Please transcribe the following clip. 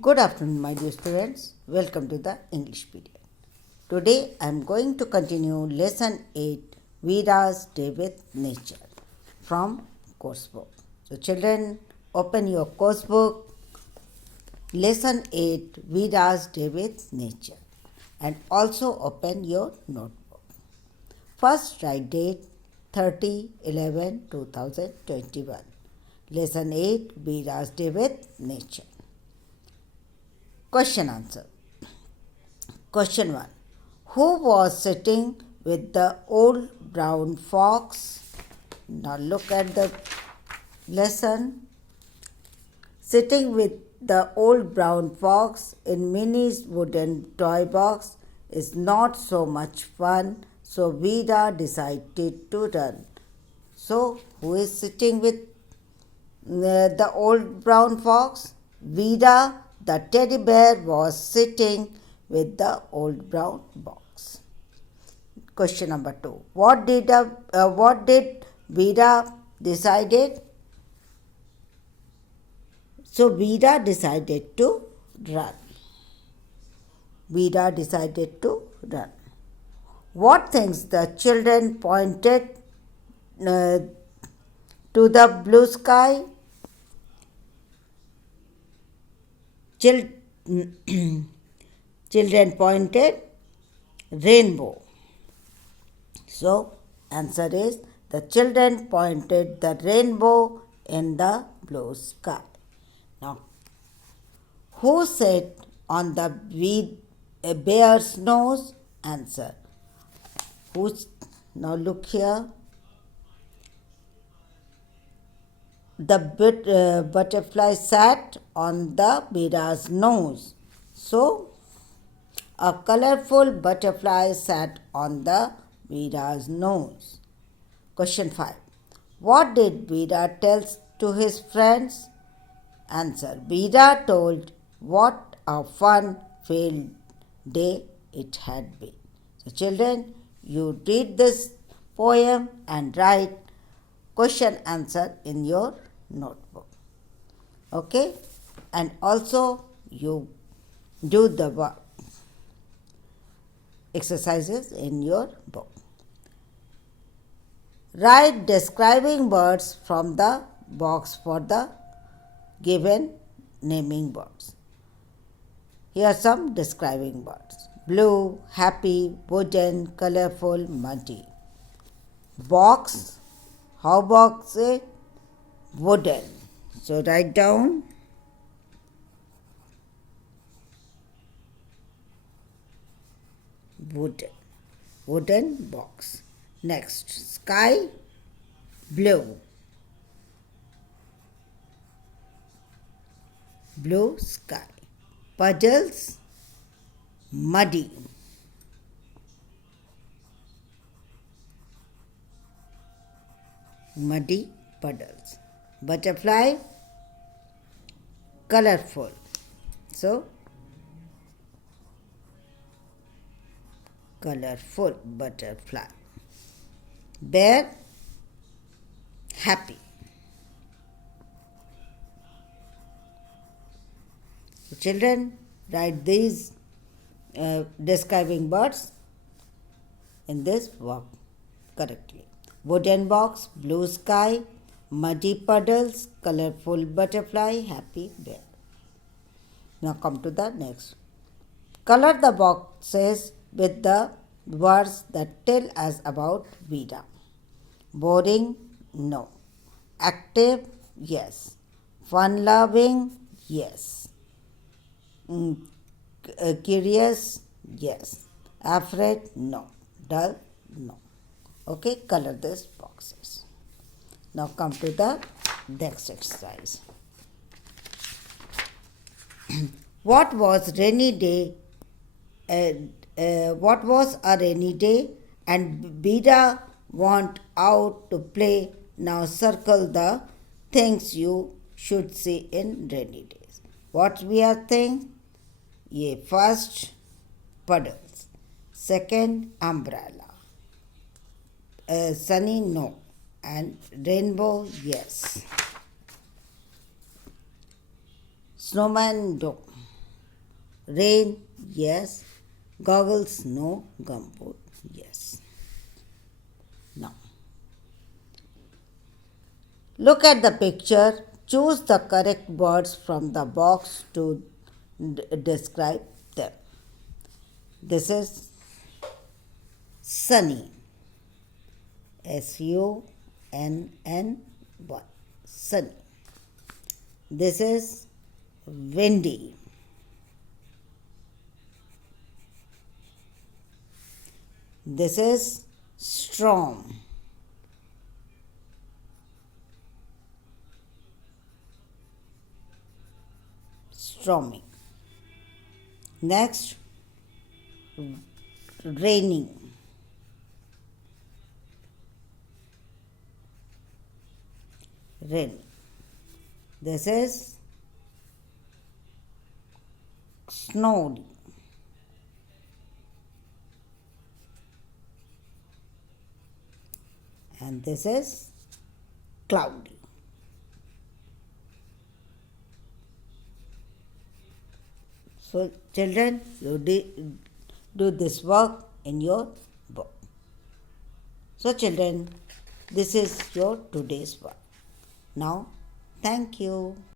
Good afternoon, my dear students. Welcome to the English period. Today I am going to continue Lesson 8 Veera's Day with Nature from course book. So, children, open your course book, Lesson 8 Veera's Day with Nature, and also open your notebook. First, write date 30/11/2021. Lesson 8 Veera's Day with Nature. Question answer. Question 1. Who was sitting with the old brown fox? Now look at the lesson. Sitting with the old brown fox in Minnie's wooden toy box is not so much fun, so Veera decided to run. So, who is sitting with the old brown fox? Veera, the teddy bear, was sitting with the old brown box. Question number 2. What did Veera decided? So Veera decided to run. Veera decided to run. What things the children pointed to the blue sky? Children pointed rainbow. So, answer is the children pointed the rainbow in the blue sky. Now, who sat on the bear's nose? Answer. Now look here. The butterfly sat on the Beera's nose. So, a colorful butterfly sat on the Beera's nose. Question 5. What did Beera tell to his friends? Answer. Beera told what a fun field day it had been. So, children, you read this poem and write question answer in your notebook. Okay? And also you do the work exercises in your book. Write describing birds from the box for the given naming birds. Here are some describing birds. Blue, happy, wooden, colorful, muddy. Box, how box is? Wooden. So write down wooden box. Next, sky, blue sky. Puddles, muddy puddles. Butterfly, colorful. So colorful butterfly. Bear, happy. So children, write these describing birds in this work correctly. Wooden box, blue sky, muddy puddles, colorful butterfly, happy bear. Now come to the next. Color the boxes with the words that tell us about Veera. Boring? No. Active? Yes. Fun loving? Yes. Curious? Yes. Afraid? No. Dull? No. Okay, color these boxes. Now come to the next exercise. What was rainy day? What was a rainy day? And Beera went out to play. Now circle the things you should see in rainy days. What we are saying? First, puddles. Second, umbrella. Sunny, no. And rainbow, yes. Snowman, no. Rain, yes. Goggles, no. Gumboot, yes. Now, look at the picture. Choose the correct words from the box to describe them. This is sunny. SUNNY. Sunny. This is windy. This is storm. Stormy. Next, raining. Rain. This is snowy. And this is cloudy. So, children, you do this work in your book. So, children, this is your today's work. Now, thank you.